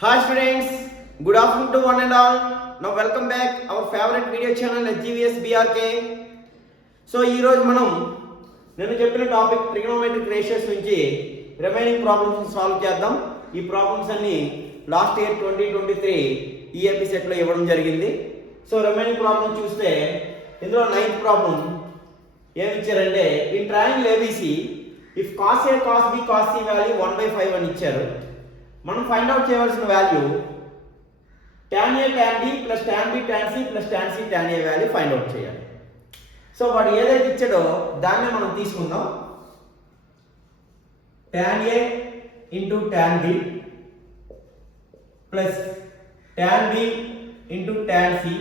Hi students, good afternoon to one and all. Now welcome back our favorite video channel GVS BRK. So ఈ రోజు మనం నేను చెప్పిన topic trigonometric ratios నుంచి remaining problems solve చేద్దాం. ఈ ప్రాబ్లమ్స్ అన్ని లాస్ట్ ఇయర్ 2023 EAP సెట్ లో ఇవ్వడం జరిగింది. సో రిమైనింగ్ ప్రాబ్లమ్ చూస్తే ఇందులో 9th ప్రాబ్లం ఏమి ఇచ్చారంటే in triangle ABC if cos A cos B cos C value 1/5 అని ఇచ్చారు. మనం ఫైండ్ అవుట్ చేయవలసిన value tan A tan B plus tan B tan C plus tan C tan A value find out చేయాలి. So వాడు ఏదైతే ఇచ్చాడో దాన్నే మనం తీసుకుందాం. tan A into tan B plus tan B into tan C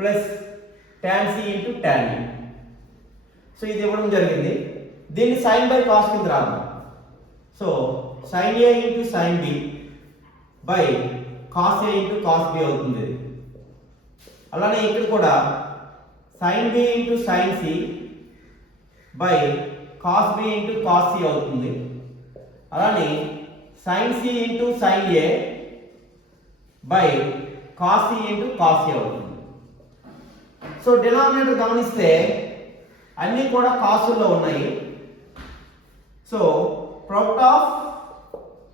plus tan C into tan B. So ఇది ఇవ్వడం జరిగింది. దీన్ని sin by cos కింద రాద్దాం. So sin A into sin B by cos A into cos B అవుతుంది. అలానే ఇక్కడ కూడా sin B into sin C by cos B into cos C అవుతుంది. అలానే sin C into sin A by cos C into cos C అవుతుంది. So denominator గమనిస్తే అన్నీ కూడా కాసుల్లో ఉన్నాయి. So product of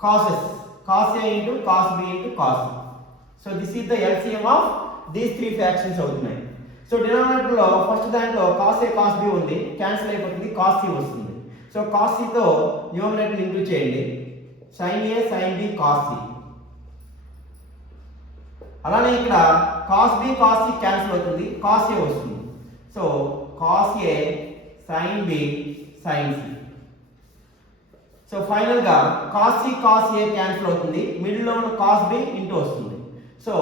causes cos A into cos B into cos C. So this is the LCM of these three fractions అవుతున్నాయి. So denominator లో first దాంట్లో cos A cos B ఉంది, cancel అయిపోతుంది, cos C వస్తుంది. So cos C తో numerator include చేయండి, sin A sin B cos C. అలానే ఇక్కడ cos B cos C cancel అవుతుంది, cos A వస్తుంది. So cos A sin B sin C. So final గా cos C cos A cancel అవుతుంది, middle లో ఉన్న cos B ఇంటూ వస్తుంది. So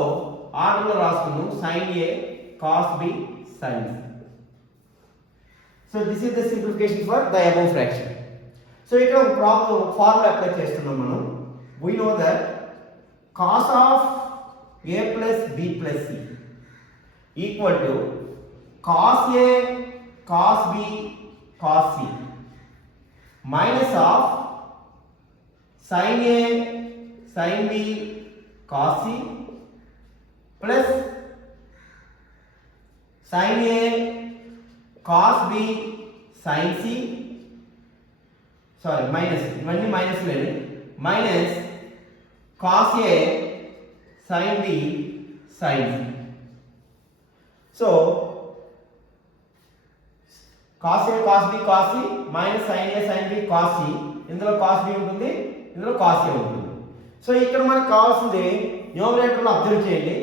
order లో రాసుకున్నాం sin A cos B sin C. So this is the simplification for the above fraction. So ఇక్కడ ఒక problem formula apply చేస్తున్నాం మనం. We know that cos of A plus B plus C equal to cos A cos B cos C minus of sin A sin B cos C plus sin A cos B sin C, sorry minus, ఇవన్నీ minus లేదు, minus cos A sin B sin C. So cos A cos B cos C minus sin A sin B cos C, ఇందులో cos B ఉంటుంది, ఇందులో cos A ఉంటుంది. So ఇక్కడ మనకు కావాల్సింది న్యూమరేటర్లో అబ్జర్వ్ చేయండి,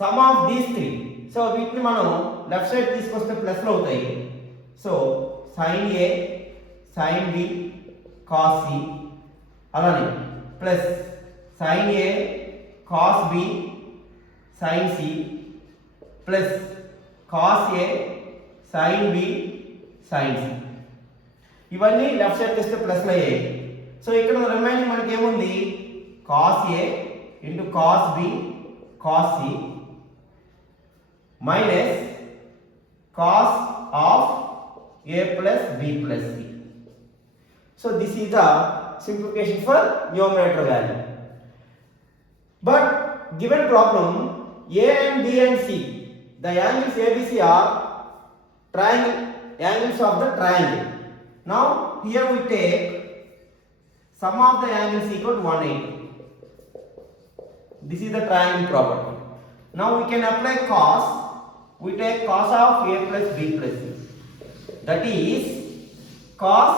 some of these three. So వీటిని మనం లెఫ్ట్ సైడ్ తీసుకొస్తే ప్లస్లు అవుతాయి. So sin A sin B cos C అలానే plus sin A cos B sin C plus cos A sin B sin C. ఇవన్నీ లెఫ్ట్ సైడ్ తెస్తే ప్లస్లు అయ్యాయి. So ఇక్కడ remaining మనకి ఏముంది, cos A into cos B cos C minus cos of A plus B plus C. So this is the simplification for numerator value. But given problem A and B and C, the angles ABC are triangle angles of the triangle. Now here we take sum of the angles equal to 180. This is the triangle property. Now we can apply cos. We take cos of A plus B plus C. That is cos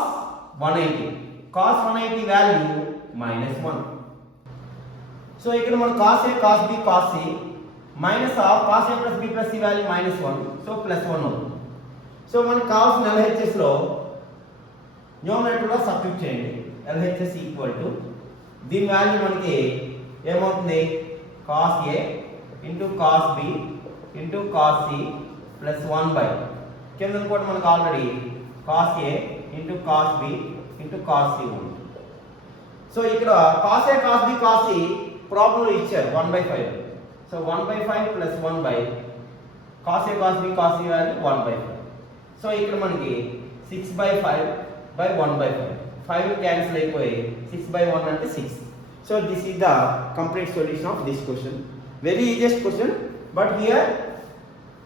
180. Cos 180 value minus 1. So ఇక్కడ మనం cos A cos B cos C minus of cos A plus B plus C value minus 1. So plus 1 అవుతుంది. So మనకు కావాల్సిన LHS లో numerator లో substitute చేయండి. LHS equal to దీని value మనకి ఏమవుతుంది, cos A into cos B into cos C plus 1 by కింద కూడా మనకు already cos A into cos B into cos C ఉంది. సో ఇక్కడ cos A cos B cos C ప్రాబ్లంలో ఇచ్చారు 1/5. So 1/5 plus 1 by cos A cos B cos C value 1/5. So ఇక్కడ మనకి 6/5 by 1/5. 5 cancel అయిపోయి 6/1 అంటే 6. So this is the complete solution of this question. Very easiest question, but here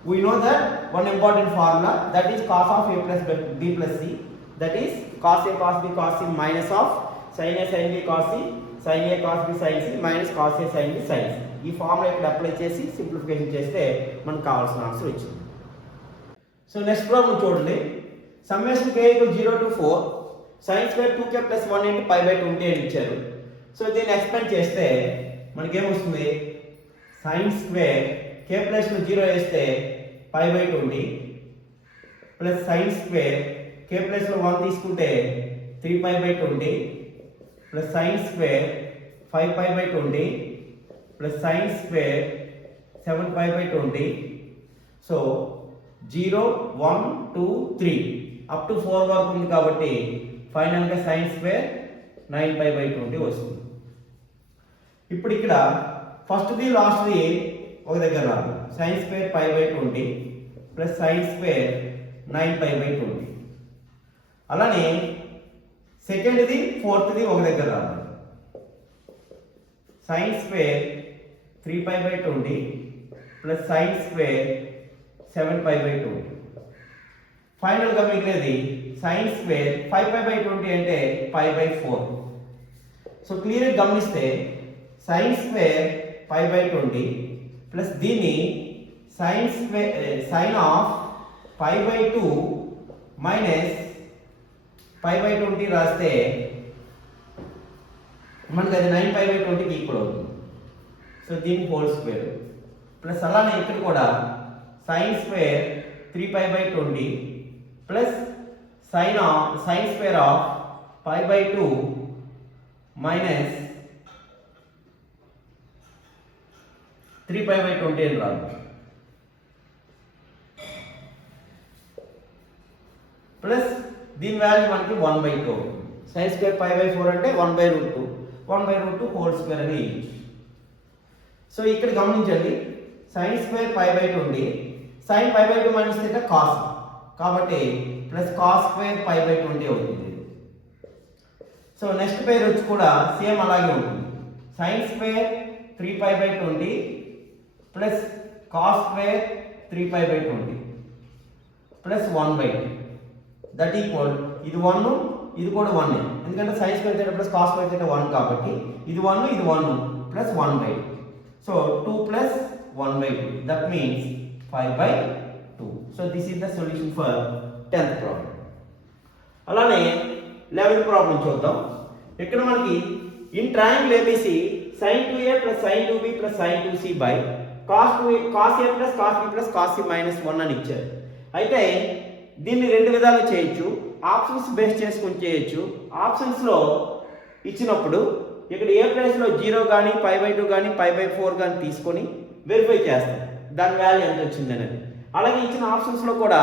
we know that one important formula, that is cos of a plus b plus c, that is cos a cos b cos c minus of sin a sin b cos c sin a cos b sin c minus cos a sin b sin c. ఈ formula ఇక్కడ apply చేసి simplification చేస్తే మనకు కావాల్సిన answer వచ్చింది. So next problem చూడండి. Summation k = 0 to 4 sin square 2k + 1 × π/20 అని ఇచ్చారు. సో దీన్ని ఎక్స్పాండ్ చేస్తే మనకి ఏమొస్తుంది, sin స్క్వేర్ k ప్లస్ 0 వేస్తే π/20 plus sin square k plus 1 తీసుకుంటే 3π/20 plus sin square 5π/20 plus sin square 7π/20. So 0 1 2 3 up to 4 వరకు ఉంది కాబట్టి ఫైనల్గా sin స్క్వేర్ 9π/20 వస్తుంది. ఇప్పుడు ఇక్కడ ఫస్ట్ది లాస్ట్ది ఒక దగ్గర రాదు. sin square π/20 plus sin square 9π/20. అలానే సెకండ్ది ఫోర్త్ది ఒక దగ్గర రాదు. sin square 3π/20 plus sin square 7π/20. ఫైనల్గా మిగిలేది sin స్క్వేర్ 5π/20 అంటే π/4. సో క్లియర్గా గమనిస్తే sin స్క్వేర్ π/20 ప్లస్ దీన్ని sin ఆఫ్ π/2 మైనస్ π/20 రాస్తే మనకి అది 9π/20కి ఈక్వల్ అవుతుంది. సో దీని హోల్ స్క్వేర్ ప్లస్ అలానే ఇక్కడ కూడా sin square 3π/20 plus sin square of π/2 minus 3π/20 అని రాదు. ప్లస్ దీని వాల్యూ మనకి 1/2. sin స్క్వేర్ π/4 అంటే 1/√2 1/√2 హోల్ స్క్వేర్ అని. సో ఇక్కడ గమనించండి, sin square π/20 sin π/2 minus θ cos కాబట్టి ప్లస్ cos స్క్వేర్ π/20 అవుతుంది. సో నెక్స్ట్ పేరు వచ్చి కూడా సేమ్ అలాగే ఉంటుంది. sin square 3π/20 plus cos square 3π/20 plus 1/2 that equal ఇది 1 ఇది కూడా 1 ఎందుకంటే sin square θ plus cos square θ 1 కాబట్టి ఇది 1 ఇది 1 plus 1/2. So 2 plus 1/2 that means 5/2. So this is the solution for 10th problem. అలానే 11th ప్రాబ్లం చూద్దాం. ఇక్కడ మనకి in triangle ABC sin 2a plus sin 2b plus sin 2c by cos a plus cos b plus cos c minus 1 అని ఇచ్చారు. అయితే దీన్ని రెండు విధాలుగా చేయొచ్చు. ఆప్షన్స్ బేస్ చేసుకొని చేయొచ్చు. ఆప్షన్స్లో ఇచ్చినప్పుడు ఇక్కడ ఏ ప్లేస్లో 0 కానీ π/2 కానీ π/4 కానీ తీసుకొని వెరిఫై చేస్తాం దాని వాల్యూ ఎంత వచ్చింది అనేది. అలాగే ఇచ్చిన ఆప్షన్స్లో కూడా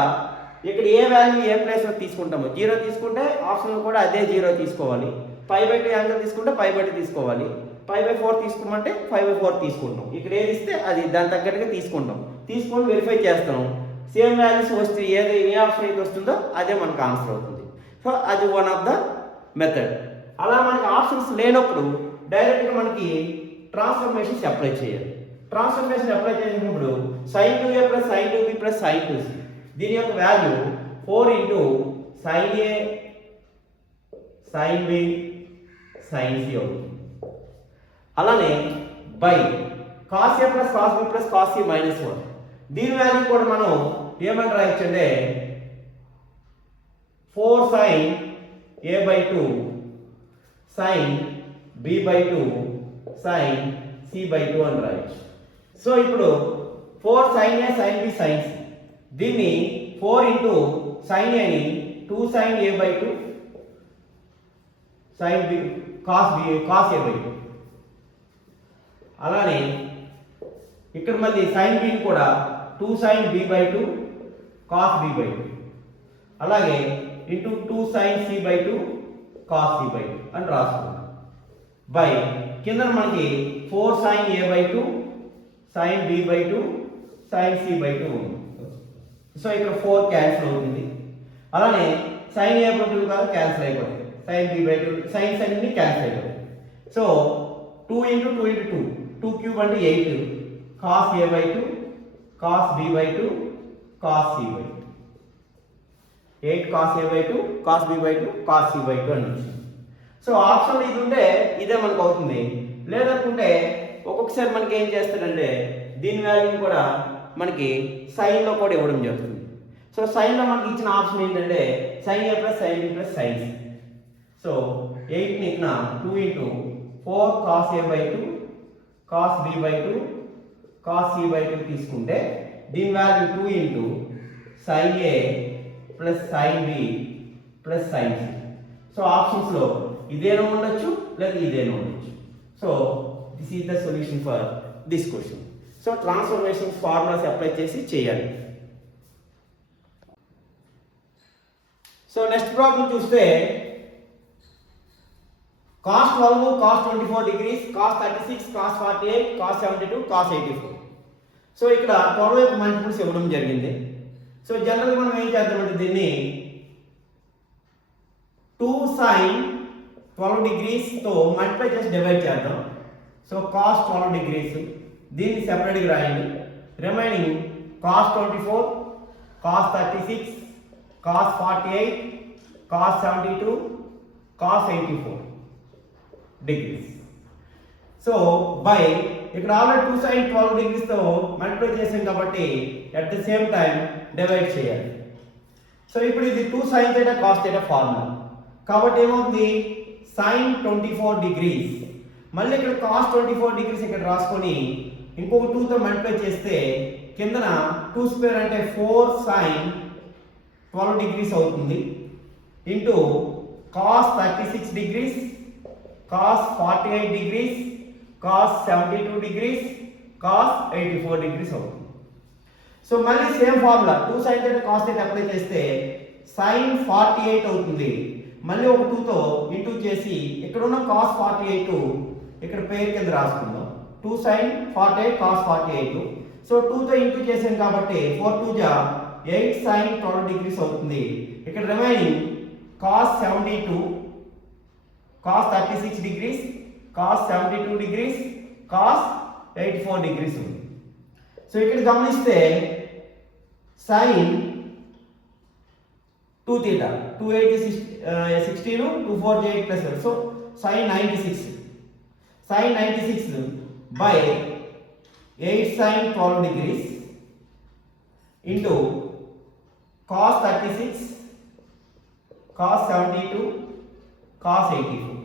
ఇక్కడ ఏ వాల్యూ ఏ ప్లేస్లో తీసుకుంటామో 0 తీసుకుంటే ఆప్షన్లో కూడా అదే 0 తీసుకోవాలి. π/2 యాంగిల్ తీసుకుంటే π/2 తీసుకోవాలి. π/4 తీసుకోమంటే 5/4 తీసుకుంటాం. ఇక్కడ ఏది ఇస్తే అది దాని తగ్గట్టుగా తీసుకుంటాం. తీసుకొని వెరిఫై చేస్తాం. సేమ్ వాల్యూస్ వస్తే ఏ ఆప్షన్ అయితే వస్తుందో అదే మనకు ఆన్సర్ అవుతుంది. సో అది వన్ ఆఫ్ ద మెథడ్. అలా మనకి ఆప్షన్స్ లేనప్పుడు డైరెక్ట్గా మనకి ట్రాన్స్ఫర్మేషన్స్ అప్లై చేయాలి. ట్రాన్స్ఫర్మేషన్ అప్లై చేసినప్పుడు sin 2a plus sin 2b plus sin 2c దీని యొక్క value 4 into sin a sin b sin c అవుతుంది. అలానే by cos a plus cos b plus cos c minus 1 దీని వాల్యూ కూడా మనం ఏమని రాయొచ్చు అంటే 4 sin a/2 sin b/2 sin c/2 అని రాయొచ్చు. సో ఇప్పుడు 4 sin a sin b sin c దీన్ని 4 into sin a ని 2 sin a/2 sin b cos a/2 అలానే ఇక్కడ మళ్ళీ sin b ని కూడా 2 sin b/2 cos b/2 అలాగే into 2 sin c/2 cos c/2 అని రాసుకుంటాం. బై కింద మనకి 4 sin a/2 sin b/2 sin c/2 ఉంది. సో ఇక్కడ 4 క్యాన్సిల్ అవుతుంది. అలానే sin a/2 కాదు క్యాన్సిల్ అయిపోతుంది. sin b/2 sin అన్ని క్యాన్సిల్ అయిపోతుంది. సో 2 into 2 into 2, 2 cube అంటే 8 cos a by 2 cos b by 2 cos c by 2, 8 cos a by 2 cos b by 2 cos c by 2 అని వచ్చింది. సో ఆప్షన్ ఇది ఉంటే ఇదే మనకు అవుతుంది. లేదనుకుంటే ఒక్కొక్కసారి మనకి ఏం చేస్తాడంటే దీని వాల్యూ కూడా మనకి సైన్లో కూడా ఇవ్వడం జరుగుతుంది. సో సైన్లో మనకి ఇచ్చిన ఆప్షన్ ఏంటంటే sine A plus sine B plus sine C. So 8ని ఇక్కడ 2 into 4 cos a by 2 cos b by 2 cos c by 2 తీసుకుంటే దీని value 2 into sin a plus sin b plus sin c. So ఆప్షన్స్లో ఇదేనో ఉండొచ్చు లేదా ఇదేనో ఉండొచ్చు. So this is the solution for this question. So transformations formulas apply చేసి చేయాలి. So next problem చూస్తే cos 12 cos 24 degrees cos 36 cos 48 cos 72 cos 84. So ఇక్కడ 12 యొక్క multiples ఇవ్వడం జరిగింది. సో జనరల్గా మనం ఏం చేద్దామంటే దీన్ని 2 sin 12 degrees తో మల్టిప్లై చేసి డివైడ్ చేద్దాం. సో cos 12 degrees దీన్ని సెపరేట్గా రాయండి. Remaining cos 24 cos 36 cos 48 cos 72 cos 84 degrees. So by ఇక్కడ ఆల్రెడీ 2 sin 12 degrees తో మల్టిప్లై చేసాం కాబట్టి at the same time divide చేయాలి. సో ఇప్పుడు ఇది 2 sin θ cos θ ఫార్ములా కాబట్టి ఏమవుతుంది sin 24 degrees మళ్ళీ ఇక్కడ cos 24 degrees ఇక్కడ రాసుకొని ఇంకొక 2 తో మల్టిప్లై చేస్తే కిందన 2 స్క్వేర్ అంటే 4 sin 12 degrees అవుతుంది into cos 36 degrees cos 48 degrees cos 72 degrees cos 84 degrees అవుతుంది. సో మళ్ళీ same formula 2 sin θ cos θ apply చేస్తే sin 48 అవుతుంది. మళ్ళీ ఒక 2 తో ఇంటూ చేసి ఇక్కడ ఉన్న cos 48 ఇక్కడ పేరు కింద రాసుకుందాం. 2 sin 48 cos 48. సో 2 తో ఇంటూ చేసాం కాబట్టి 4 2 జా 8 sin 12 degrees అవుతుంది. ఇక్కడ remaining cos 72 cos 36 degrees cos 72 degrees cos 84 degrees ఉంది. సో ఇక్కడ గమనిస్తే sin 2 theta 2 8 16 2 4 8 plus 1. So sin 96 by 8 sin 12 degrees into cos 36 cos 72 cos 84.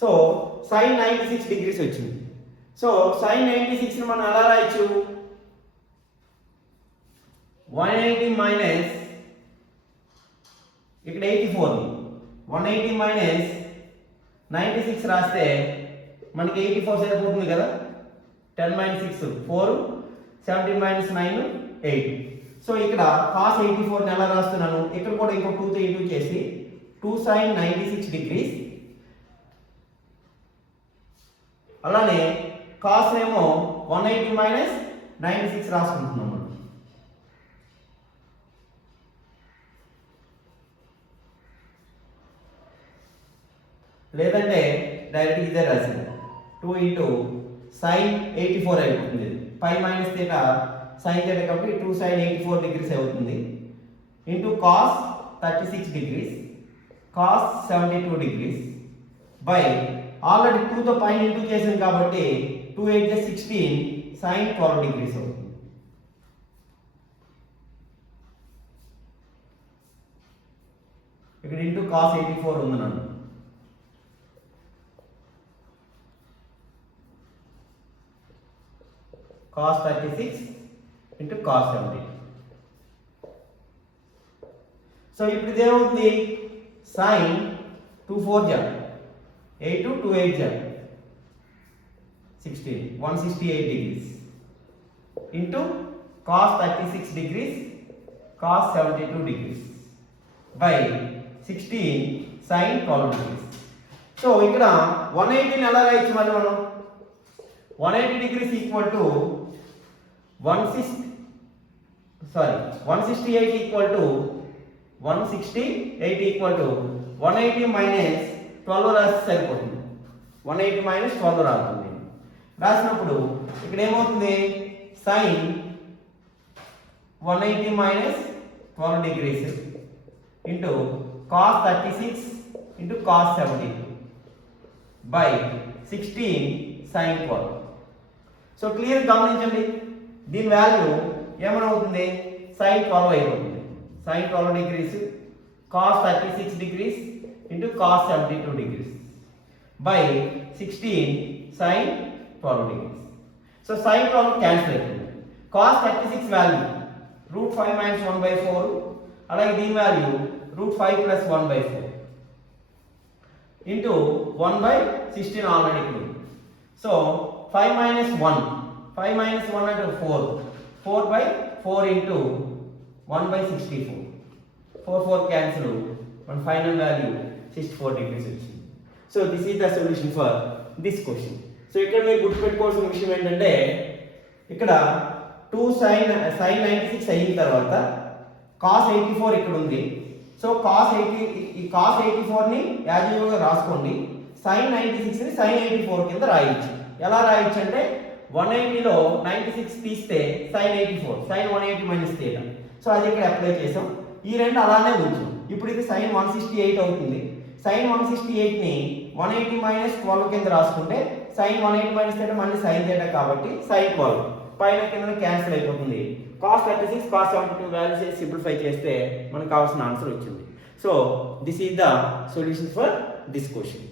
So sin 96 degrees వచ్చింది. సో sin 96 ని మనం ఎలా రాయొచ్చు 180 మైనస్ ఇక్కడ 84 180 మైనస్ 96 రాస్తే మనకి 84 సరిపోతుంది కదా 10 minus 6 4 17 minus 9 8. సో ఇక్కడ cos 84 ని ఎలా రాస్తున్నాను ఇక్కడ కూడా ఇంకో 2 తో ఇంటూ చేసి 2 sin 96 degrees అలానే cos ఏమో 180 minus 96 రాసుకుంటున్నాం మనం. లేదంటే డైరెక్ట్ ఇదే రాసింది 2 into sin 84 అయిపోతుంది. పై మైనస్ θ sin θ కాబట్టి 2 sin 84 degrees అవుతుంది into cos 36 degrees cos 72 degrees by already 2 తో పైన ఇంటూ చేసాం కాబట్టి 2 8 16 sin 12 degrees అవుతుంది. ఇక్కడ ఇంటూ cos 84 ఉంది నన్ను cos 36 into cos 72. సో ఇప్పుడు ఇదేమవుతుంది sin 2 4 జా 8 2 8 జా 16 168 degrees into cos 36 degrees cos 72 degrees by 16 sin 12 degrees. So ఇక్కడ 180 ని ఎలా రాయొచ్చు మరి మనం 180 degrees equal to 168 equal to 180 equal to 180 minus 12 రాస్తే సరిపోతుంది 180 మైనస్ 12 రాస్తుంది. రాసినప్పుడు ఇక్కడ ఏమవుతుంది, sine 180 minus 12 degrees into cos 36 into cos 72 by 16 sine 12. So clear గమనించండి, దీని వాల్యూ ఏమవుతుంది, సైన్ 12 అయిపోతుంది. Sine 12 degrees cos 36 degrees into cos 72 degrees by 16 sine 12 degrees. So sine 12 cancel అవుతుంది. కాస్ 36 వాల్యూ √5 మైనస్ 1/4, అలాగే దీని వాల్యూ √5 ప్లస్ 1/4 ఇంటూ 1/16 ఆల్రెడీ ఇక్కడ ఉంది. So 5 minus 1 అంటే 4/4 ఇంటూ 1/64, 4 క్యాన్సిల్, మన ఫైనల్ వాల్యూ 64 డిగ్రీస్ వచ్చింది. So this is the solution for this question. So ఇక్కడ మీరు గుర్తుపెట్టుకోవాల్సిన విషయం ఏంటంటే, ఇక్కడ 2 sin 96 అయిన తర్వాత cos 84 ఇక్కడ ఉంది. సో cos 84 ని యాజ్ యూజువల్ గా రాసుకోండి. sin 96 ని sin 84 కింద రాయొచ్చు. ఎలా రాయొచ్చు అంటే 180 లో 96 తీస్తే sin 84 sin 180 మైనస్ θ. సో అది ఇక్కడ అప్లై చేసాం. ఈ రెండు అలానే ఉంచు. ఇప్పుడు ఇది sin 168 అవుతుంది. sin 168 ని 180 మైనస్ 12 కింద రాసుకుంటే sin 180 మైనస్ θ మళ్ళీ sin θ కాబట్టి sin 12 పైన కింద క్యాన్సిల్ అయిపోతుంది. cos 36 cos 72 వాల్యూస్ సింప్లిఫై చేస్తే మనకు కావాల్సిన ఆన్సర్ వచ్చింది. So this is the solution for this question.